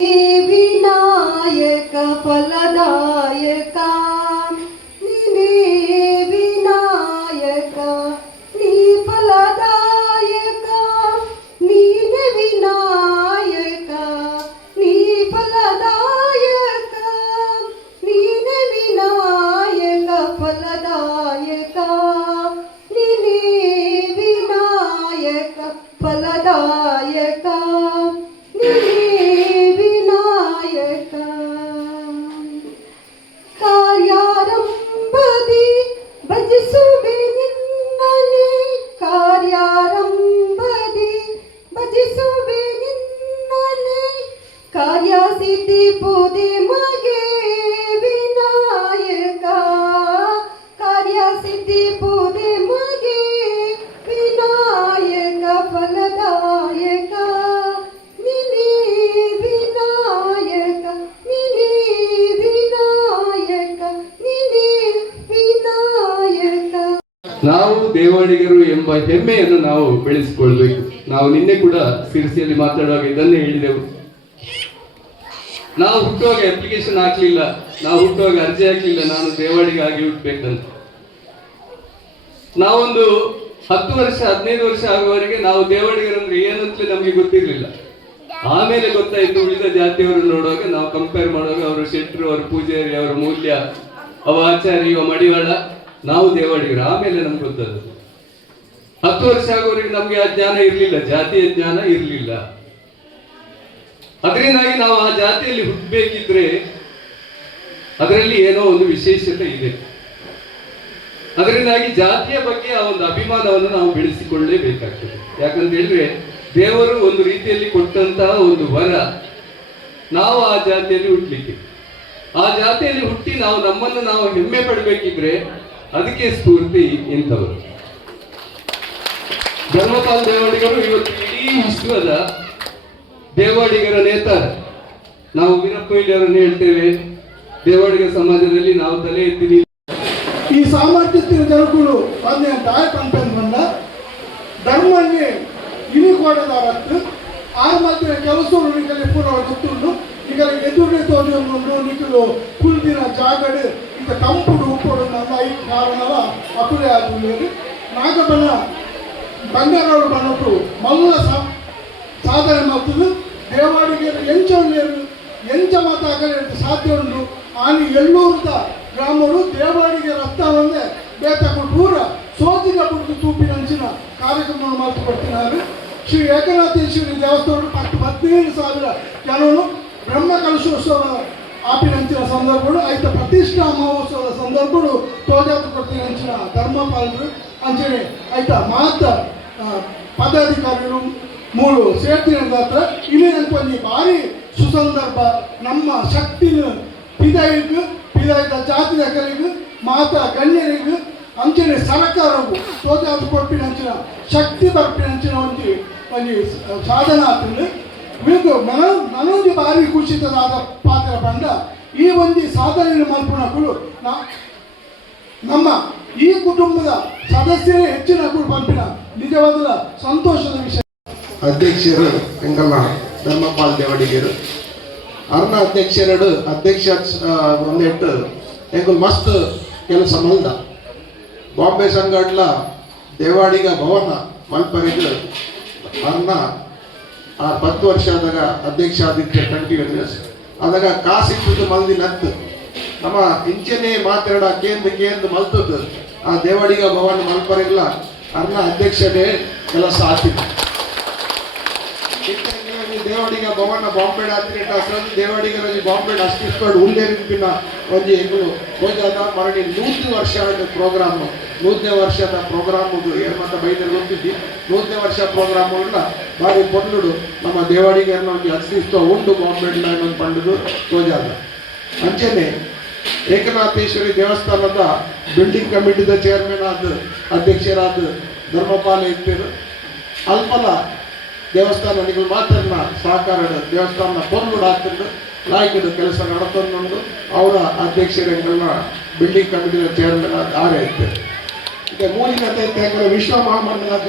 ವಿನಾಯಕ ಫಲದಾಯಕ ನೀನೇ ವಿನಾಯಕ ನೀ ಫಲದಾಯಕ ನೀನೇ ವಿನಾಯಕ ನೀ ಫಲದಾಯಕ ನೀನೇ ವಿನಾಯಕ ಫಲದಾಯಕ ನೀನೇ ವಿನಾಯಕ ಫಲದಾಯಕ ಕಾರ್ಯಾರಂಭದಿ ಭಜಿಸುವೆ ನಿನ್ನನೆ ಕಾರ್ಯಾರಂಭದಿ ಭಜಿಸುವೆ ನಿನ್ನನೆ ಕಾರ್ಯಸಿದ್ಧಿ ಬುದ್ಧಿ ಮಗೆ ವಿನಾಯಕ ಕಾರ್ಯಸಿದ್ಧಿ ಬುದ್ಧಿ ಮಗೆ ವಿನಾಯಕ ಫಲದಾಯಕ ನಾವು ದೇವಾಡಿಗರು ಎಂಬ ಹೆಮ್ಮೆಯನ್ನು ನಾವು ಬೆಳೆಸಿಕೊಳ್ಬೇಕು. ನಾವು ನಿನ್ನೆ ಕೂಡ ಸಿರಿಸಿಯಲ್ಲಿ ಮಾತಾಡುವಾಗ ಇದನ್ನೇ ಹೇಳಿದೆವು. ನಾವು ಹುಟ್ಟುವಾಗ ಅಪ್ಲಿಕೇಶನ್ ಹಾಕ್ಲಿಲ್ಲ, ನಾವು ಹುಟ್ಟುವಾಗ ಅರ್ಜಿ ಹಾಕ್ಲಿಲ್ಲ ನಾನು ದೇವಾಡಿಗ ಆಗಿ ಹುಟ್ಟಬೇಕಂತ. ನಾವೊಂದು 10 ವರ್ಷ 15 ವರ್ಷ ಆಗುವವರೆಗೆ ನಾವು ದೇವಾಡಿಗರಂದ್ರೆ ಏನಂತಲೇ ನಮಗೆ ಗೊತ್ತಿರ್ಲಿಲ್ಲ. ಆಮೇಲೆ ಗೊತ್ತಾಯ್ತು, ಉಳಿದ ಜಾತಿಯವರು ನೋಡುವಾಗ ನಾವು ಕಂಪೇರ್ ಮಾಡುವಾಗ ಅವರು ಶೆಟ್ರು, ಅವರು ಪೂಜಾರಿ, ಅವರ ಮೂಲ್ಯ, ಅವ ಆಚಾರ್ಯ, ಇವ ಮಡಿವಾಳ, ನಾವು ದೇವಾಡಿಗರು. ಆಮೇಲೆ ನಮ್ಗೆ ಗೊತ್ತದು. 10 ವರ್ಷ ಆಗುವವರೆಗೆ ನಮ್ಗೆ ಆ ಜ್ಞಾನ ಇರಲಿಲ್ಲ, ಜಾತಿಯ ಜ್ಞಾನ ಇರಲಿಲ್ಲ. ಅದರಿಂದಾಗಿ ನಾವು ಆ ಜಾತಿಯಲ್ಲಿ ಹುಟ್ಟಬೇಕಿದ್ರೆ ಅದರಲ್ಲಿ ಏನೋ ಒಂದು ವಿಶೇಷತೆ ಇದೆ. ಅದರಿಂದಾಗಿ ಜಾತಿಯ ಬಗ್ಗೆ ಆ ಒಂದು ಅಭಿಮಾನವನ್ನು ನಾವು ಬೆಳೆಸಿಕೊಳ್ಳಲೇಬೇಕಾಗ್ತದೆ. ಯಾಕಂತ ಹೇಳಿದ್ರೆ ದೇವರು ಒಂದು ರೀತಿಯಲ್ಲಿ ಕೊಟ್ಟಂತಹ ಒಂದು ವರ. ನಾವು ಆ ಜಾತಿಯಲ್ಲಿ ಹುಟ್ಟಲಿಕ್ಕೆ, ಆ ಜಾತಿಯಲ್ಲಿ ಹುಟ್ಟಿ ನಾವು ನಮ್ಮನ್ನು ನಾವು ಹೆಮ್ಮೆ ಪಡಬೇಕಿದ್ರೆ ಅದಕ್ಕೆ ಸ್ಫೂರ್ತಿ ಇಂಥವರು. ಧರ್ಮಪಾಲ್ ದೇವಾಡಿಗರು ಇವತ್ತು ಇಡೀ ವಿಶ್ವದ ದೇವಾಡಿಗರ ನೇತಾರ. ನಾವು ವೀರಪ್ಪ ಮೊಯ್ಲಿ ಅವರನ್ನು ಹೇಳ್ತೇವೆ, ದೇವಾಡಿಗ ಸಮಾಜದಲ್ಲಿ ನಾವು ತಲೆ ಎತ್ತಿ ಈ ಸಾಮರ್ಥ್ಯದ ಜನಗಳು ಬಂದೆ ಅಂತ ಬಂದ ಧರ್ಮನ್ನೇ ಇನಿಕೋಡದಾರತ್ತು ಆ ಮಧ್ಯೆ ಕೆಲಸಗಳು ನಿಗಲಿ ಪೂರ ಗೊತ್ತುಂಡು. ಈಗ ಎದುರೇ ತೋರಿಕೊಂಡು ನಿಖಲು ಕುಲ್ದಿನ ಜಾಗಡು ಈಗ ಕಂಪುಡು ಉಪ್ಪುಡು ನನ್ನ ಈ ಕಾರಣವ ಅಕುಲೆ ಆಗುವುದು ನಾಗಬನ ಬಂಗಾರವರು ಬಂದ್ಬಿಟ್ಟು ಮಲ್ಲ ಸಾಧನೆ ಮಾಡ್ತದೆ. ದೇವಾಡಿಗೆ ಎಂಚ ಮಾತಾಗಲಿ ಸಾಧ್ಯ ಉಂಟು. ಆನಿ ಎಲ್ಲೂರದ ಗ್ರಾಮರು ದೇವಾಡಿಗೆ ರಕ್ತವನ್ನೇ ಬೇತಕೊಂಡು ಪೂರ ಸೋತಿನ ಬಿಟ್ಟು ತೂಪಿನಂಚಿನ ಕಾರ್ಯಕ್ರಮವನ್ನು ಮಾಡಿಕೊಡ್ತಿದ್ದಾರೆ. ಶ್ರೀ ಏಕನಾಥೇಶ್ವರಿ ದೇವಸ್ಥಾನ 15,000 ಜನರು ಬ್ರಹ್ಮ ಕಲಶೋತ್ಸವ ಆಪಿನಂಚಿನ ಸಂದರ್ಭಗಳು ಐತ ಪ್ರತಿಷ್ಠಾ ಮಹೋತ್ಸವದ ಸಂದರ್ಭಗಳು ತೋಜಾತು ಕೊಡ್ತಿನಂಚಿನ ಧರ್ಮಪಾಲರು ಅಂಚನೆ ಐತ ಮಾತ ಪದಾಧಿಕಾರಿಗಳು ಮೂರು ಸೇರ್ತಿನ ಹತ್ರ ಇಲ್ಲಿ ಕೊಂಚ ಭಾರಿ ಸುಸಂದರ್ಭ. ನಮ್ಮ ಶಕ್ತಿನ ಪಿದಾಯಿಗೂ ಪಿದಾಯಿದ ಜಾತಿ ಕಲಿಗೂ ಮಾತ ಗಣ್ಯರಿಗೂ ಅಂಚನೆ ಸರ್ಕಾರವು ತೋಜಾತು ಕೊಟ್ಟಿನಂಚಿನ ಶಕ್ತಿ ಬರ್ಪಿನಂಚಿನ ಒಂದು ಸಾಧನ ಆಗ್ತದೆ. ಇದು ನನಗೆ ಭಾರಿ ಖುಷಿತವಾದ ಪಾತ್ರ ಬಂದ ಈ ಒಂದು ಸಾಧನೆಯನ್ನು ಮಲ್ಪುಣಗಳು ನಮ್ಮ ಈ ಕುಟುಂಬದ ಸದಸ್ಯರೇ ಹೆಚ್ಚಿನ ಪಂಪಿನ ನಿಜವಾದ ಸಂತೋಷದ ವಿಷಯ. ಅಧ್ಯಕ್ಷರು ಎಂಗಲ್ಲ ಧರ್ಮಪಾಲ್ ದೇವಾಡಿಗರು ಅರ್ನ ಅಧ್ಯಕ್ಷರು ಅಧ್ಯಕ್ಷ ಒಂದೆಟ್ಟು ಎಂಗಲ್ ಮಸ್ತ್ ಕೆಲಸ ಮಲ್ದ ಬಾಂಬೆ ಸಂಘಡ್ಲ ದೇವಾಡಿಗ ಭವನ ಮಲ್ಪರಿದ್ದು ಅರ್ನ 10 ವರ್ಷ ಆದಾಗ ಅಧ್ಯಕ್ಷ ಆದಿತ್ಯ ಕಂಟಿನ್ಯೂಸ್ ಆದಾಗ ಕಾಸಿಟ್ಟು ಮಲ್ದಿ ನತ್ತು ನಮ್ಮ ಇಂಚನೆ ಮಾತಾಡ ಕೇಂದ್ರ ಮಲ್ತದ್ದು ಆ ದೇವಾಡಿಗ ಭವನ ಮಲ್ಪರಿಲ್ಲ ಅರ್ನ ಅಧ್ಯಕ್ಷನೇ ಕೆಲಸ ಆತಿತ್ತು. ದೇವಾಡಿಗ ಭವನ ಬಾಂಬೆ ಆತ್ರೇಟ್ ಅಸಲು ದೇವಾಡಿಗ ಬಾಂಬೆ ಅಷ್ಟಿಸ್ಕೊಂಡು ಉಲ್ಲೇಖಿನ ಒಂದು ಎಂಗಳು ಹೋದಾಗ ಮರಳಿ 100 ವರ್ಷ ಪ್ರೋಗ್ರಾಮ್ 100ನೇ ವರ್ಷದ ಪ್ರೋಗ್ರಾಮ್ ಏನು ಮತ್ತೆ ಬೈದಲ್ಲಿ ಹೋಗ್ತಿದ್ದಿ 100ನೇ ವರ್ಷ ಪ್ರೋಗ್ರಾಮ್ಗಳನ್ನ ಭಾರಿ ಪೊಂಡುಡು ನಮ್ಮ ದೇವಾಡಿಗರನ್ನ ಒಂದು ಹಚ್ಚಿಸ್ತೋ ಉಂಡು ಬಾಂಬೆ ಒಂದು ಪಂಡುದು ತೋಜಾದ ಅಂಚೆನೆ ಏಕನಾಥೇಶ್ವರಿ ದೇವಸ್ಥಾನದ ಬಿಲ್ಡಿಂಗ್ ಕಮಿಟಿದ ಚೇರ್ಮನ್ ಆದ ಅಧ್ಯಕ್ಷರಾದ ಧರ್ಮಪಾಲ ಇರ್ತೀರು ಅಲ್ಪಲ ದೇವಸ್ಥಾನ ನೀವು ಮಾತ್ರ ಸಹಕಾರ ದೇವಸ್ಥಾನ ಪೊರ್ಲುಡು ಹಾಕಿದ್ದು ಲಾಯ್ಕಿದ್ದು ಕೆಲಸ ನಡತೊಂದು ಅವರ ಅಧ್ಯಕ್ಷರೆಲ್ಲ ಬಿಲ್ಡಿಂಗ್ ಕಮಿಟಿಯ ಚೇರ್ಮನ್ ಆರೇ ಇರ್ತಾರೆ. ಈಗ ಮೂಲಿನ ವಿಶ್ವ ಮಹಾಮಂಡಲದ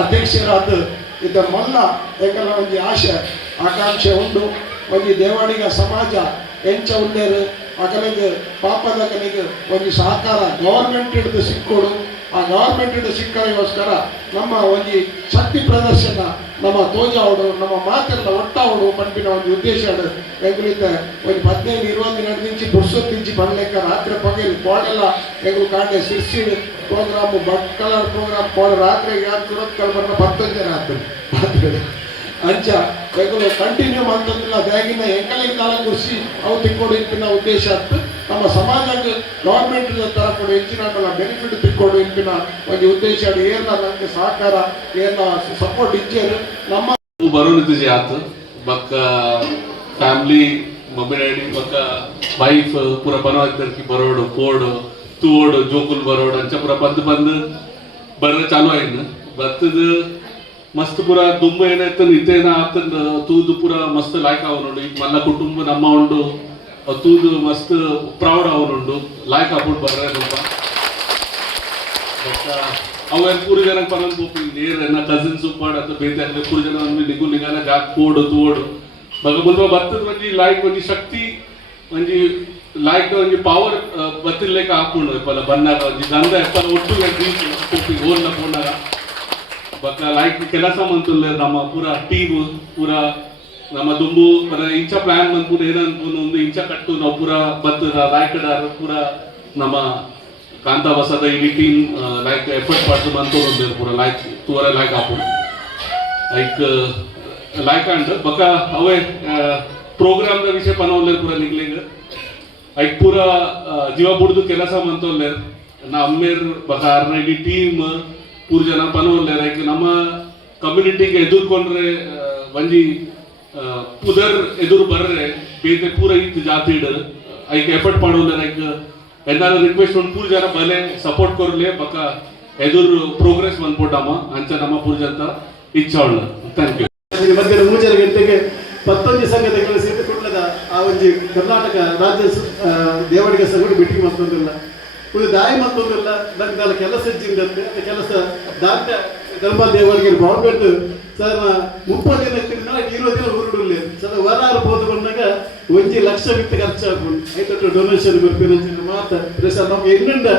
ಅಧ್ಯಕ್ಷರಾದ ಇದ್ದ ಮಲ್ಲ ಎಂಗಲ ಒಂದು ಆಶೆ ಆಕಾಂಕ್ಷೆ ಉಂಟು. ಒಂದು ದೇವಾಡಿಗ ಸಮಾಜ ಎಂಚ ಉಳ್ಳೇರು ಅಕಲಿಗೆ ಪಾಪದಕನಿಗೆ ಒಂದು ಸಹಕಾರ ಗವರ್ಮೆಂಟ್ ಹಿಡಿದು ಸಿಕ್ಕೋಡು ಆ ಗವರ್ಮೆಂಟ್ ಹಿಡಿದು ಸಿಕ್ಕರಿಗೋಸ್ಕರ ನಮ್ಮ ಒಂದು ಶಕ್ತಿ ಪ್ರದರ್ಶನ ನಮ್ಮ ತೋಜಾವಡು ನಮ್ಮ ಮಾತೆಲ್ಲ ಒಟ್ಟಾವಡು ಪಂಪಿನ ಒಂದು ಉದ್ದೇಶ ಎಗುಲಿದ್ದ ಒಂದು 15-20 ದಿನ నుంచి ಬುರ್ಸೊತ್ತಿಂಚಿ ಬರಲಿಕ್ಕೆ ರಾತ್ರಿ ಪಗಲು ಕೋಡೆಲ್ಲ ಎಗುಲು ಕಾಂಡೆ ಸಿರ್ಸಿಡ್ ಪ್ರೋಗ್ರಾಮು ಬಟ್ ಕಲರ್ ಪ್ರೋಗ್ರಾಮ್ ಕೋಡೆ ರಾತ್ರಿ ಯಾರು ತುರತ್ ಕಲ್ಬರ್ನ 11 ರಾತ್ರಿ ಅಂಚ ಎಗುಲು ಕಂಟಿನ್ಯೂ ಮಾಡ್ತಿಲ್ಲ ಬ್ಯಾಗಿನ ಎಂಕಲಿಗೆ ಕಾಲ ಕುರ್ಸಿ ಅವು ತಿಕ್ಕೊಂಡು ಇಂಪಿನ ಉದ್ದೇಶ ಆಯ್ತು ನಮ್ಮ ಸಮಾಜಕ್ಕೆ ಗವರ್ಮೆಂಟ್ ತರ ಕೂಡ ಹೆಚ್ಚಿನ ಬೆನಿಫಿಟ್ ತಿಕ್ಕೊಂಡು ಇಂಪಿನ ಒಂದು ಉದ್ದೇಶ ಏರ್ನ ನನಗೆ ಸಹಕಾರ ಏರ್ನ ಸಪೋರ್ಟ್ ಇಚ್ಚೇರು ನಮ್ಮ ಬರೋಣ तुझे आत बक फैमिली मम्मी डैडी बक वाइफ पूरा बनवायचं की बरोड पोड तूड जोकुल बरोड अंचा पूरा बंद बरं चालू आहे ना बत्तद मस्त पुरा दुंब ಏನಾಯ್ತು ಇತೇನ ಆತಂದ ತೂದು ಪುರ ಮಸ್ತ್ ಲಾಯ್ಕ್ ಅವನುಂಡು ಈಗ ಮಲ್ಲ ಕುಟುಂಬ ನಮ್ಮ ಉಂಡು ತೂದು ಮಸ್ತ್ ಪ್ರೌಡ್ ಅವನುಂಡು ಲಾಯ್ಕ್ ಆಗ್ಬಿಟ್ಟು ಬರ್ರೆ ತುಂಬ ಅವ ಪೂರ ಜನ ಪರಂದ್ ಬೋಪಿ ನೇರ ನನ್ನ ಕಸಿನ್ಸ್ ಉಪ್ಪಾಡ ಅಂತ ಬೇತೆ ಅಂದ್ರೆ ಪೂರ ಜನ ಒಂದು ನಿಗು ನಿಗಾನ ಜಾಕ್ ಕೋಡು ತೂಡು ಬಗ ಬುಲ್ವ ಬತ್ತದ ಒಂಜಿ ಲಾಯ್ಕ್ ಒಂಜಿ ಶಕ್ತಿ ಒಂಜಿ ಲಾಯ್ಕ್ ಒಂಜಿ ಪವರ್ ಬತ್ತಿರ್ಲೇಕ ಹಾಕೊಂಡು ಪಲ ಬಂದಾಗ ಒಂಜಿ ಗಂಧ ಎಪ್ಪಲ ಒಟ್ಟು ಗಂಟೆ ಓರ್ನ ಪೋನಾಗ ಬಕ್ಕ ಲೈಕ್ ಕೆಲಸ ಮಂತುಲ್ಲ ನಮ್ಮ ಪೂರ ಟೀಮ್ ಪೂರ ನಮ್ಮ ದುಂಬು ಪರ ಇಂಚ ಪ್ಲಾನ್ ಮಂಪೂರ ಏನಂಪೂನು ಒಂದು ಇಂಚ ಕಟ್ಟು ನಾವು ಪೂರ ಬತ್ತದ ರಾಯ್ಕಡಾರ ಪೂರ ನಮ್ಮ ಕಾಂತ ಬಸದ ಇಡೀ ಟೀಮ್ ಲೈಕ್ ಎಫರ್ಟ್ ಪಡ್ದು ಮಂತೋರು ಪೂರ ಲೈಕ್ ತೂರ ಲೈಕ್ ಆಪು ಲೈಕ್ ಅಂಡ್ ಬಕ್ಕ ಅವೇ ಪ್ರೋಗ್ರಾಮ್ ದ ವಿಷಯ ಪನವಲ್ಲೇರು ಪೂರ ನಿಗ್ಲಿಂಗ ಐಕ್ ಪೂರ ಜೀವ ಬುಡ್ದು ಕೆಲಸ ಮಂತೋಲ್ಲೇರು ನಾ ಅಮ್ಮೇರ್ ಬಕ್ಕ ಆರ್ನ ಇಡೀ ಟೀಮ್ ಪೂರ ಜನ ಪನವಲ್ಲೇರು ಐಕ್ ನಮ್ಮ ಕಮ್ಯುನಿಟಿಗೆ ಎದುರ್ಕೊಂಡ್ರೆ ಒಂಜಿ ಪುದರ್ ಎದುರು ಬರ್ರೆ ಬೇತೆ ಪೂರ ಇತ್ತು ಜಾತಿಡ್ ಐಕ್ ಎಫರ್ಟ್ ಮಾಡೋಲ್ಲ ಐಕ್ ಏನಾದ್ರು ರಿಕ್ವೆಸ್ಟ್ ಒಂದು ಪೂರ ಜನ ಬಲೆ ಸಪೋರ್ಟ್ ಕೊರ್ಲೆ ಬಕ್ಕ ಎದುರು ಪ್ರೋಗ್ರೆಸ್ ಬಂದ್ಬಿಟ್ಟಮ್ಮ ಅಂಚ ನಮ್ಮ ಪೂರ ಜನ ಇಚ್ಛಾ ಉಳ್ಳ ಥ್ಯಾಂಕ್ ಯು ಮಧ್ಯಾಹ್ನ 3 ಗಂಟೆಗೆ 11 ಸಂಘಟನೆಗಳು ಸೇರಿಕೊಳ್ಳದ ಆ ಒಂದು ಕರ್ನಾಟಕ ರಾಜ್ಯ ದೇವಾಡಿಗ ಸಂಘ ಮೀಟಿಂಗ್ ಮತ್ತೊಂದಿಲ್ಲ ಒಂದು ದಾಯಿ ಮತ್ತೊಂದಿಲ್ಲ ನಂಗೆ ಕೆಲಸ ಇದ್ದಂತೆ ಅದು ಕೆಲಸ ದಾಟ ಧರ್ಮ ದೇವಾಡಿಗೆ ಗೌರ್ಮೆಂಟ್ ಸರ್ 30 ದಿನ 20 ದಿನ ಊರುಡುಲ್ಲ ಸರ್ ವರಾರು ಬೋದು ಬಂದಾಗ 1 ಲಕ್ಷ ಬಿತ್ತು ಖರ್ಚಾಗ್ಬೋದು ಐತಟ್ಟು ಡೊನೇಷನ್ ಬರ್ಪಿನ ಮಾತ ಸರ್ ನಮ್ಗೆ ಎನ್ನಿಂದ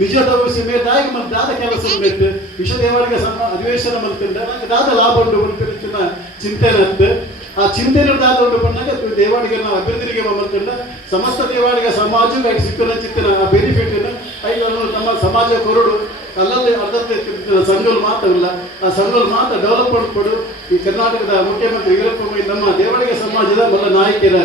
ನಿಜದ ವಿಷಯ ಮೇಲೆ ದಾಗಿ ಮತ್ತೆ ದಾದ ಕೆಲಸ ಉಂಟು ವಿಶ್ವ ದೇವಾಡಿಗ ಅಧಿವೇಶನ ಮಲ್ತಿಂದ ನಂಗೆ ದಾದ ಲಾಭ ಉಂಟು ಬಂದಿನ ಚಿಂತನೆ ಅಂತ ಆ ಚಿಂತನೆ ದಾದ ಉಂಟು ಬಂದಾಗ ದೇವಾಡಿಗೆ ನಾವು ಅಭಿವೃದ್ಧಿಗೆ ಮಲ್ತಿಂದ ಸಮಸ್ತ ದೇವಾಡಿಗ ಸಮಾಜಕ್ಕೆ ಸಿಕ್ಕಿನ ಚಿಂತನೆ ಆ ಬೆನಿಫಿಟ್ ನಮ್ಮ ಸಮಾಜ ಕೊರಡು ಅಲ್ಲಲ್ಲಿ ಅರ್ಧ ಸಂಘಗಳು ಮಾತ್ರವಿಲ್ಲ ಆ ಸಂಘಗಳು ಮಾತ್ರ ಡೆವಲಪ್ಮೆಂಟ್ ಕೊಡು ಈ ಕರ್ನಾಟಕದ ಮುಖ್ಯಮಂತ್ರಿ ವೀರಪ್ಪ ಮೊಯ್ಲಿ ನಮ್ಮ ದೇವಾಡಿಗ ಸಮಾಜದ ಮಲ್ಲ ನಾಯಕರ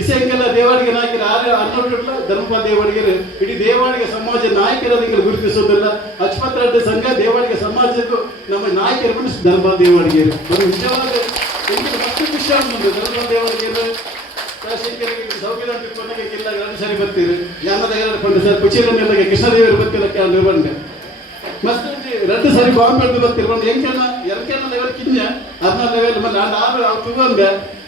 ಇಸೆಂಗೆಲ್ಲ ದೇವಾಡಿಗ ನಾಯಕರು ಅನ್ನೋದಿಲ್ಲ ಧರ್ಮಪಾಲ್ ದೇವಾಡಿಗರು ಇಡೀ ದೇವಾಡಿಗ ಸಮಾಜ ನಾಯಕರ ಗುರುತಿಸೋದಿಲ್ಲ ಅಚ್ಪತ್ ರೆಡ್ಡಿ ಸಂಘ ದೇವಾಡಿಗ ಸಮಾಜಕ್ಕೂ ನಮ್ಮ ನಾಯಕರು ಬಿಡಿಸಿ ಧರ್ಮಪಾಲ್ ದೇವಾಡಿಗರು ಒಂದು ನಿಜವಾದ ಮತ್ತೊಂದು ವಿಷಯ ಬಂದು ಧರ್ಮಪಾಲ್ ದೇವಾಡಿಗರು ಸೌಖ್ಯದ ಇಲ್ಲ ಎರಡು ಸರಿ ಬರ್ತೀರಿ ಯಾನದ ಬಂದು ಸರ್ ಕುಚೇರನ್ನೆಲ್ಲ ಕೃಷ್ಣದೇವರು ಬರ್ತಿರಕ್ಕೆ ನಿರ್ಬಂಧ ಮಸ್ತ್ ಎರಡು ಸರಿ ಬಾಂಬೆ ಬರ್ತಿರ್ ಬಂದು ಎಂಕೆನ ಲೆವೆಲ್ ಕಿಂಜ 14 ಲೆವೆಲ್ ಮಲ್ಲ ಆರು ತುಗೊಂಡ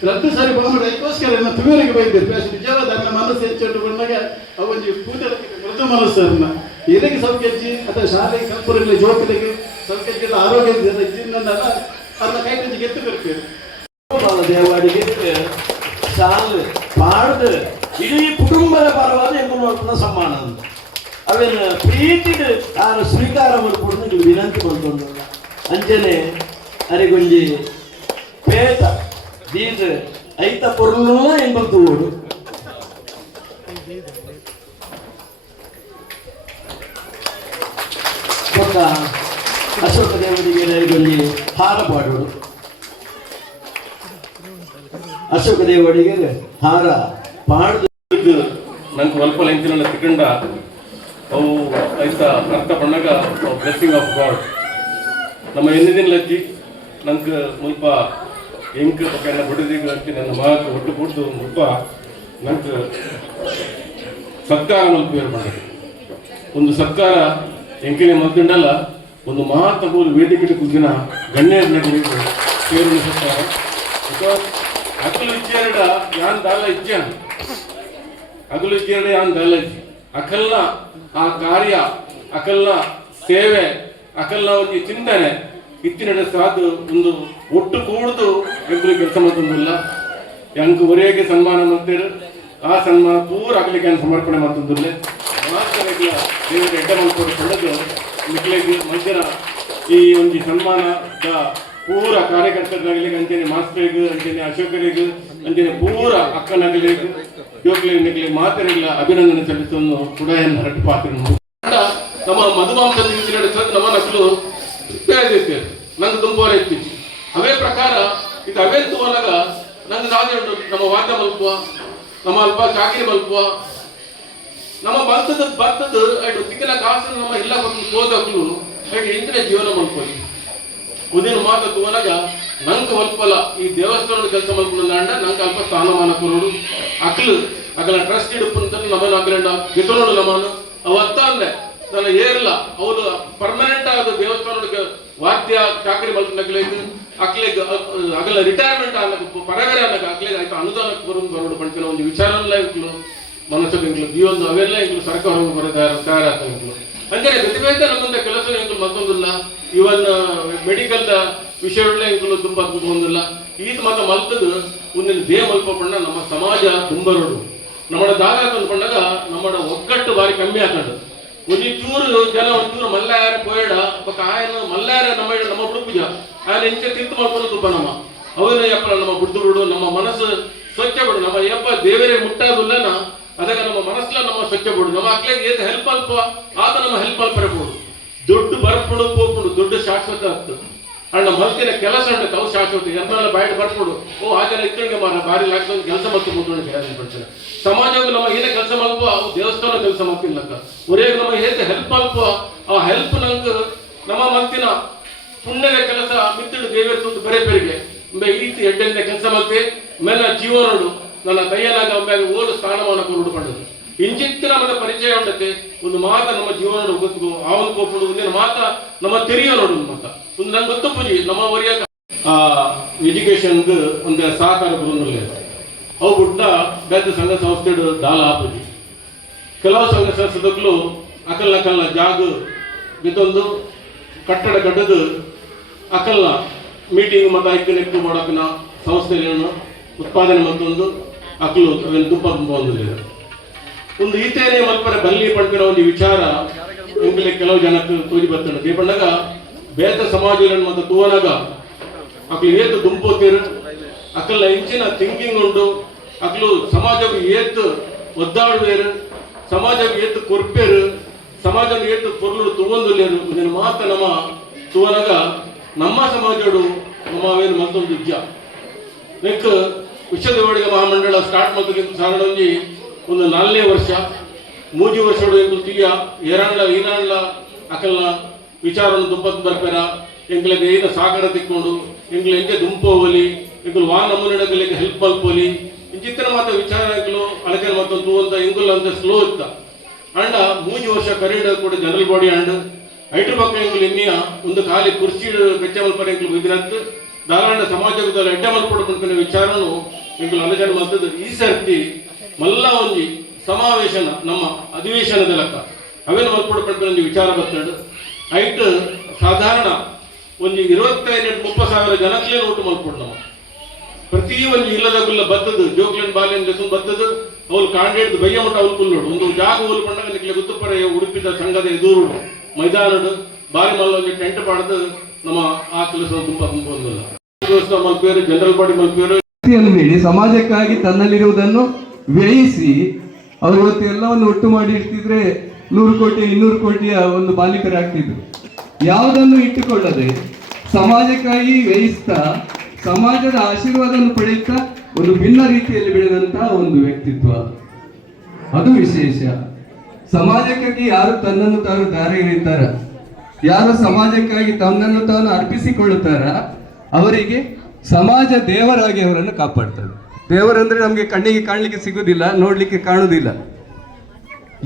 ಎರಡು ಸರಿ ಬಾಂಬೆ ಅದಕ್ಕೋಸ್ಕರ ತುವರಿಗೆ ಬೈದಿರು ನಿಜವಾದ ನನ್ನ ಮನಸ್ಸು ಹೆಚ್ಚು ಬಂದಾಗ ಅವೊಂದು ಕೂತಲಕ್ಕೆ ಮೃದು ಮನಸ್ಸನ್ನ ಎದಕ್ಕೆ ಸೌಖ್ಯಜ್ಜಿ ಅಥವಾ ಶಾಲೆಗೆ ಕಲ್ಪುರಲ್ಲಿ ಜೋಕಲಿಗೆ ಸೌಖ್ಯಜ್ಜಿಲ್ಲ ಆರೋಗ್ಯ ಇದನ್ನೆಲ್ಲ ಅದನ್ನ ಕೈ ತಂಜಿ ಗೆದ್ದು ಬರ್ತೀರಿ ದೇವಾಡಿಗೆ ಸಾಲು ಪಾಡ್ದು ಇಡೀ ಕುಟುಂಬದ ಪರವಾದ ಎಂಬುವ ಸಮ್ಮಾನ ಅಂತ ಅವೇನು ಪ್ರೀತಿಗೆ ಯಾರು ಸ್ವೀಕಾರ ಮಾಡ್ಕೊಂಡು ನೀವು ವಿನಂತಿ ಮಾಡ್ಕೊಂಡು ಅಂಚನೆ ಅರಿಗೊಂಜಿ ಪೇಟ ದೀರ್ ಐತ ಪೊರ್ಲು ಎಂಬತ್ತು ಓಡು ಪಕ್ಕ ಅಶೋಕ ದೇವರಿಗೆ ಅರಿಗೊಂಜಿ ಹಾರ ಪಾಡೋಡು ಅಶೋಕ ದೇವಡಿಗೆ ಹಾರ ಪಾಡ್ದು ನಂಗೆ ಸ್ವಲ್ಪ ಲೆಂಕಿನ ತಿಕ್ಕಂಡ ಅವು ಐತ ಅರ್ಥ ಪಣ್ಣಾಗ ಬ್ಲೆಸ್ಸಿಂಗ್ ಆಫ್ ಗಾಡ್ ನಮ್ಮ ಎನ್ನಿದಿನ ಲಜ್ಜಿ ನಂಗೆ ಮುಲ್ಪ ಎಂಕ ಪಕ್ಕ ಬಿಡದಿಗೆ ಹಚ್ಚಿ ನನ್ನ ಮಗ ಒಟ್ಟು ಕೊಡ್ದು ಮುಲ್ಪ ನಂಗೆ ಸರ್ಕಾರ ಮಲ್ಪೇರು ಮಾಡಿದೆ ಒಂದು ಸರ್ಕಾರ ಎಂಕಿನ ಮಲ್ತಿಂಡಲ್ಲ ಒಂದು ಮಹಾತಗೋಲು ವೇದಿಕೆ ಕುದಿನ ಗಣ್ಯರ ನಗರಿಗೆ ಸೇರಿನ ಸರ್ಕಾರ ಬಿಕಾಸ್ ಅಕಲು ಇಚ್ಚೇರಡ ಯಾನ್ ದಾಲ ಇಚ್ಚಾನ ಅಗಲು ಇಚ್ಚೇರಡ ಯಾನ್ ದಾಲ ಇಚ್ಚಿ ಅಕಲ್ನ ಆ ಕಾರ್ಯ ಅಕಲ್ನ ಸೇವೆ ಅಕಲ್ನ ಒಂದು ಚಿಂತನೆ ಇತ್ತಿನ ಸಾಧು ಒಂದು ಒಟ್ಟು ಕೂಡ್ದು ಎಬ್ಬರು ಕೆಲಸ ಮಾಡ್ತಿಲ್ಲ ಎಂಕ್ ಒರೆಗೆ ಸನ್ಮಾನ ಮಾಡ್ತಾರೆ ಆ ಸನ್ಮಾನ ಪೂರ ಆಗಲಿಕ್ಕೆ ಸಮರ್ಪಣೆ ಮಾಡ್ತಿದ್ದಿಲ್ಲ ಮಾಸ್ಟರ್ಗಳ ದೇವರ ಎಡ್ಡ ಮಾಡ್ಕೊಂಡು ಕೊಳ್ಳೋದು ಮಕ್ಕಳಿಗೆ ಮಧ್ಯಾಹ್ನ ಈ ಒಂದು ಸನ್ಮಾನದ ಪೂರ ಕಾರ್ಯಕರ್ತರಾಗಲಿಕ್ಕೆ ಅಂಚನೆ ಮಾಸ್ಟರ್ಗೆ ಅಂಚನೆ ಅಶೋಕರಿಗೆ ಅಂಚನೆ ಪೂರ ಅಕ್ಕನಾಗಲಿಕ್ಕೆ ಯೋಗ್ಲಿಗೆ ಮಾತರಿಲ್ಲ ಅಭಿನಂದನೆ ಸಲ್ಲಿಸೋನು ಕೂಡ ಹರಟು ಪಾತ್ರ ನಮ್ಮ ಮಧುಮಾಂಸ ನಮ್ಮ ನಕಲು ನಂಗೆ ತುಂಬ ಇತ್ತೀಚೆ ಅವೇ ಪ್ರಕಾರ ಇದು ಅವೇ ತುವನಾಗ ನಂಗೆ ನಾನೇ ಉಂಟು ನಮ್ಮ ವಾದ ಮಲ್ಪುವ ನಮ್ಮ ಅಲ್ಪ ಚಾಕಿರಿ ಮಲ್ಪುವ ನಮ್ಮ ಭತ್ತದ ಅಡು ತಿಕ್ಕಿನ ಕಾಸು ನಮ್ಮ ಎಲ್ಲ ಹೋದಕ್ಕೂ ಹಾಗೆ ಇಂದಿನ ಜೀವನ ಮಲ್ಕೊಳ್ಳಿ ಉದಿನ ಮಾತ ತುವನಾಗ ನಂಗೆ ಮಲ್ಪಲ್ಲ ಈ ದೇವಸ್ಥಾನದ ಕೆಲಸ ಮಲ್ಕೊಂಡು ನಂಗೆ ಅಲ್ಪ ಸ್ಥಾನಮಾನ ಕೊರೋಡು ಅಕ್ಲು ಅಗಲ ಟ್ರಸ್ಟ್ ಇಡುಪ್ಪಂತ ನಮ್ಮನ್ನು ಅಗ್ರಂಡ ಗೆತನೋಡು ನಮ್ಮನ್ನು ಅವತ್ತ ಅಂದೆ ನನ್ನ ಏರ್ಲ ಅವರು ಪರ್ಮನೆಂಟ್ ಆದ ದೇವಸ್ಥಾನಕ್ಕೆ ವಾದ್ಯ ಚಾಕರಿ ಮಲ್ಪನಗ್ಲಿಗೆ ಅಕ್ಲಿಗೆ ಅಗಲ ರಿಟೈರ್ಮೆಂಟ್ ಅನ್ನಕ್ಕೆ ಪರಗರೆ ಅನ್ನಕ್ಕೆ ಅಕ್ಲಿಗೆ ಆಯ್ತು ಅನುದಾನಕ್ಕೆ ಬರೋದು ಪಡ್ತಿನ ಒಂದು ವಿಚಾರಲ್ಲ ಇಟ್ಲು ಮನಸ್ಸು ಇಂಕ್ಲು ಜೀವನ ಅವೆಲ್ಲ ಇಂಕ್ಲು ಸರ್ಕಾರ ತಯಾರಾಗ್ತಾ ಇಂಕ್ಲು ಅಂದರೆ ಪ್ರತಿಭೆಯಿಂದ ನಮ್ಮಂತ ಕೆಲಸ ಇಂಕ್ಲು ಮತ್ತೊಂದಿಲ್ಲ ಇವನ್ ಮೆಡಿಕಲ್ದ ವಿಷಯಗಳನ್ನ ಇಂಕ್ಲು ತುಂಬಾ ಒಂದಿಲ್ಲ ಈತ ಮಾತ್ರ ಮಲ್ತದ್ದು ಒಂದಿನ ದೇಹ ಮಲ್ಪ ಪಣ್ಣ ನಮ್ಮ ಸಮಾಜ ತುಂಬರೋಡು ನಮ್ಮ ದಾದ ತಂದ್ಕೊಂಡಾಗ ನಮ್ಮ ಒಗ್ಗಟ್ಟು ಬಾರಿ ಕಮ್ಮಿ ಆಗ್ತದೆ ಒಂಚೂರು ಜನ ಒಂಚೂರು ಮಲ್ಲಾರ ಪೋಯಡ ಆಯನ ಮಲ್ಲಾರ ನಮ್ಮ ಬುಡುಪುಜ ಆಯನ ಇಂಚೆ ತಿಂತು ಮಾಡ್ಕೊಂಡು ತುಪ್ಪ ನಮ್ಮ ಅವನ ಯಪ್ಪ ನಮ್ಮ ಬುಡ್ದು ಬಿಡು ನಮ್ಮ ಮನಸ್ಸು ಸ್ವಚ್ಛ ಬಿಡು ನಮ್ಮ ಯಪ್ಪ ದೇವರೇ ಮುಟ್ಟಾದುಲ್ಲನ ಅದಕ್ಕೆ ನಮ್ಮ ಮನಸ್ಸಲ್ಲ ನಮ್ಮ ಸ್ವಚ್ಛ ಬಿಡು ನಮ್ಮ ಅಕ್ಲಿಗೆ ಏತ್ ಹೆಲ್ಪ್ ಅಲ್ಪ ಆತ ನಮ್ಮ ಹೆಲ್ಪ್ ಅಲ್ಪ ಇರ್ಬೋದು ದುಡ್ಡು ಬರ್ಬಿಡು ಹೋಗ್ಬಿಡು ದುಡ್ಡು ಶಾಶ್ವತ ಆಗ್ತದೆ ಅಣ್ಣ ಮಲ್ತಿನ ಕೆಲಸ ಉಂಟು ತಾವು ಶಾಶ್ವತ ಎಲ್ಲ ಬಾಯ್ಡ್ ಬರ್ಬಿಡು ಓ ಆ ಜನ ಇತ್ತಂಗೆ ಮಾರ ಬಾರಿ ಲಾಕ್ಡೌನ್ ಕೆಲಸ ಮಾಡ್ತೀನಿ ಸಮಾಜಕ್ಕೆ ನಮ್ಮ ಏನೇ ಕೆಲಸ ಮಲ್ಪ ಅವು ದೇವಸ್ಥಾನ ಕೆಲಸ ಮಾಡ್ತಿಲ್ಲಕ್ಕ ಒರೆಗೆ ನಮ್ಮ ಏತೆ ಹೆಲ್ಪ್ ಅಲ್ಪ ಆ ಹೆಲ್ಪ್ ನಂಗೆ ನಮ್ಮ ಮಲ್ತಿನ ಪುಣ್ಯದ ಕೆಲಸ ಮಿತ್ತಿಡು ದೇವರ ತಂದು ಬೇರೆ ಬೇರೆಗೆ ಈ ರೀತಿ ಎಡ್ಡೆಂದ ಕೆಲಸ ಮಲ್ತೆ ಮೇಲೆ ಜೀವನೋಡು ನನ್ನ ಕೈಯನಾಗ ಒಮ್ಮೆಗೆ ಓಡು ಸ್ಥಾನಮಾನ ಕೊಡುಕೊಂಡದ್ದು ಇಂಚಿತ್ತಿನ ನಮ್ಮ ಪರಿಚಯ ಉಂಟತೆ ಒಂದು ಮಾತ ನಮ್ಮ ಜೀವನ ಗೊತ್ತು ಅವನು ಕೊಪ್ಪಡು ಒಂದಿನ ಮಾತ ನಮ್ಮ ತೆರಿಯ ನೋಡು ಮಾತ ಒಂದು ನಂಗೆ ಗೊತ್ತು ಪೂಜಿ ನಮ್ಮ ಒರಿಯಾಗ ಎಜುಕೇಶನ್ಗೆ ಒಂದು ಸಹಕಾರ ಬರೋದಿಲ್ಲ ಅವು ಬಿಟ್ಟ ಬೇರೆ ಸಂಘ ಸಂಸ್ಥೆಡು ದಾಲ ಆಪುಜಿ ಕೆಲವು ಸಂಘ ಸಂಸ್ಥೆಗಳು ಅಕಲ್ನ ಜಾಗ ಬಿತ್ತೊಂದು ಕಟ್ಟಡ ಕಟ್ಟದು ಅಕಲ್ನ ಮೀಟಿಂಗ್ ಮತ್ತು ಐಕ್ಯನೆಕ್ಕು ಮಾಡೋಕನ ಸಂಸ್ಥೆಗಳನ್ನು ಉತ್ಪಾದನೆ ಮತ್ತೊಂದು ಅಕಲು ಅವೇನು ತುಪ್ಪ ಬಂದಿದೆ ಒಂದು ಈತೇನೆ ಮಲ್ಪರೆ ಬಲ್ಲಿ ಪಡ್ತಿರೋ ಒಂದು ವಿಚಾರ ಇಂಗ್ಲೆ ಕೆಲವು ಜನಕ್ಕೆ ತೋಜಿ ಬರ್ತಾನೆ ದೀಪಣ್ಣಗ ಬೇತ ಸಮಾಜಗಳನ್ನು ಮತ್ತು ತೂವನಾಗ ಅಕ್ಲು ಏತು ದುಂಪೋತೀರು ಅಕಲ್ನ ಇಂಚಿನ ಥಿಂಕಿಂಗ್ ಉಂಟು ಅಕ್ಲು ಸಮಾಜವು ಏತು ಒದ್ದಾಡುವೇರು ಸಮಾಜವು ಏತು ಕೊರ್ಪೇರು ಸಮಾಜ ಏತು ಪೊರ್ಲು ತಗೊಂದುಲ್ಲೇರು ಇದನ್ನು ಮಾತ ನಮ್ಮ ತೂವನಾಗ ನಮ್ಮ ಸಮಾಜಡು ನಮ್ಮ ಅವೇನು ಮತ್ತೊಂದು ವಿದ್ಯ ನೆಕ್ ವಿಶ್ವದೇವಡಿಗ ಮಹಾಮಂಡಳ ಸ್ಟಾರ್ಟ್ ಮತ್ತಕ್ಕಿಂತ ಸಾರಣಿ ಒಂದು 4ನೇ ವರ್ಷ 3 ವರ್ಷಗಳು ಎಂದು ತಿಯ ಈನಾಂಡ್ಲ ಅಕಲ್ನ ವಿಚಾರವನ್ನು ದುಂಪತ್ತು ಬರ್ಪೇರ ಎಂಗ್ಲಿಗೆ ಏನ ಸಾಗರ ತಿಕ್ಕೊಂಡು ಎಂಗ್ಲ ಎಂಗೆ ದುಂಪೋವಲಿ ಎಂಗ್ಲು ವಾ ನಮ್ಮೂರಿನಗಳಿಗೆ ಹೆಲ್ಪ್ ಮಲ್ಪೋಲಿ ಇಂಚಿತ್ತಿನ ಮಾತ ವಿಚಾರಗಳು ಅಳಕೆ ಮತ್ತೊಂದು ಅಂತ ಎಂಗುಲ್ ಅಂತ ಸ್ಲೋ ಇತ್ತ ಅಂಡ 3 ವರ್ಷ ಕರೀಡ್ ಕೂಡ ಜನರಲ್ ಬಾಡಿ ಅಂಡ್ ಐಟರ್ ಪಕ್ಕ ಎಂಗ್ಲು ಇನ್ನಿಯ ಒಂದು ಖಾಲಿ ಕುರ್ಚಿ ಕಚ್ಚೆ ಮಲ್ಪರ ಎಂಗ್ಲು ಬಿದ್ದಿರಂತ ದಾರಾಂಡ ಸಮಾಜದಲ್ಲಿ ಎಡ್ಡೆ ಮಲ್ಪಡ್ಕೊಂಡ ವಿಚಾರನು ಎಂಗ್ಲು ಅಲಜಾರ ಮತ್ತದು ಈ ಸರ್ತಿ ಮಲ್ಲ ಒಂಜಿ ಸಮಾವೇಶನ ನಮ್ಮ ಅಧಿವೇಶನದ ಲೆಕ್ಕ ಅವೇನು ಮಲ್ಪಡ್ಕೊಂಡು ಒಂದು ವಿಚಾರ ಬರ್ತಾడు ಐಟ್ ಸಾಧಾರಣ ಒಂದು 25-30 ಸಾವಿರ ಜನಕ್ಕೆ ನೋಟು ಮಲ್ಪಡು ನಮ್ಮ ಪ್ರತಿ ಒಂದು ಇಲ್ಲದಗುಲ್ಲ ಬತ್ತದು ಜೋಕ್ಲೆಂಡ್ ಬಾಲ್ಯಂದ ಬತ್ತದು ಅವ್ರು ಕಾಂಡೇಡ್ ಬಯ್ಯ ಮಟ್ಟ ಅವ್ರು ಕುಲ್ಲೋಡು ಒಂದು ಜಾಗ ಹೋಲ್ಕೊಂಡಾಗ ನಿಕ್ಲೆ ಗುತ್ತುಪರ ಉಡುಪಿದ ಸಂಘದ ಎದುರು ಮೈದಾನಡು ಬಾರಿ ಮಲ್ಲ ಒಂದು ಟೆಂಟ್ ಪಾಡ್ದು ನಮ್ಮ ಆ ಕೆಲಸ ತುಂಬ ಬಂದಿಲ್ಲ ಮಲ್ಪೇರು ಜನರಲ್ ಬಾಡಿ ಮಲ್ಪೇರು ಬೇಡಿ ಸಮಾಜಕ್ಕಾಗಿ ತನ್ನಲ್ಲಿರುವುದನ್ನು ವ್ಯಯಿಸಿ ಅವರು ಇವತ್ತು ಎಲ್ಲವನ್ನು ಒಟ್ಟು ಮಾಡಿ ಇಡ್ತಿದ್ರೆ 100 ಕೋಟಿ 200 ಕೋಟಿಯ ಒಂದು ಮಾಲೀಕರಾಗ್ತಿದ್ರು. ಯಾವುದನ್ನು ಇಟ್ಟುಕೊಳ್ಳದೆ ಸಮಾಜಕ್ಕಾಗಿ ವ್ಯಯಿಸ್ತಾ ಸಮಾಜದ ಆಶೀರ್ವಾದವನ್ನು ಪಡೆಯುತ್ತಾ ಒಂದು ಭಿನ್ನ ರೀತಿಯಲ್ಲಿ ಬೆಳೆದಂತಹ ಒಂದು ವ್ಯಕ್ತಿತ್ವ, ಅದು ವಿಶೇಷ. ಸಮಾಜಕ್ಕಾಗಿ ಯಾರು ತನ್ನನ್ನು ತಾನು ದಾರಿ ಎರೀತಾರ, ಯಾರು ಸಮಾಜಕ್ಕಾಗಿ ತನ್ನನ್ನು ತಾನು ಅರ್ಪಿಸಿಕೊಳ್ಳುತ್ತಾರ, ಅವರಿಗೆ ಸಮಾಜ ದೇವರಾಗಿ ಅವರನ್ನು ಕಾಪಾಡ್ತದೆ. ದೇವರಂದ್ರೆ ನಮಗೆ ಕಣ್ಣಿಗೆ ಕಾಣಲಿಕ್ಕೆ ಸಿಗುವುದಿಲ್ಲ, ನೋಡ್ಲಿಕ್ಕೆ ಕಾಣುವುದಿಲ್ಲ.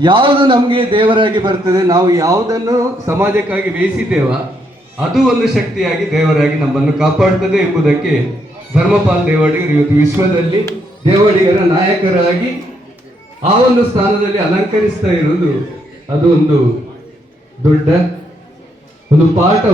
ಯಾವುದು ನಮಗೆ ದೇವರಾಗಿ ಬರ್ತದೆ, ನಾವು ಯಾವುದನ್ನು ಸಮಾಜಕ್ಕಾಗಿ ಬೇಯಿಸಿದ್ದೇವ ಅದು ಒಂದು ಶಕ್ತಿಯಾಗಿ ದೇವರಾಗಿ ನಮ್ಮನ್ನು ಕಾಪಾಡ್ತದೆ ಎಂಬುದಕ್ಕೆ ಧರ್ಮಪಾಲ್ ದೇವಾಡಿಗರು ಇವತ್ತು ವಿಶ್ವದಲ್ಲಿ ದೇವಾಡಿಗರ ನಾಯಕರಾಗಿ ಆ ಒಂದು ಸ್ಥಾನದಲ್ಲಿ ಅಲಂಕರಿಸ್ತಾ ಇರುವುದು ಅದು ಒಂದು ದೊಡ್ಡ ಒಂದು ಪಾಠ.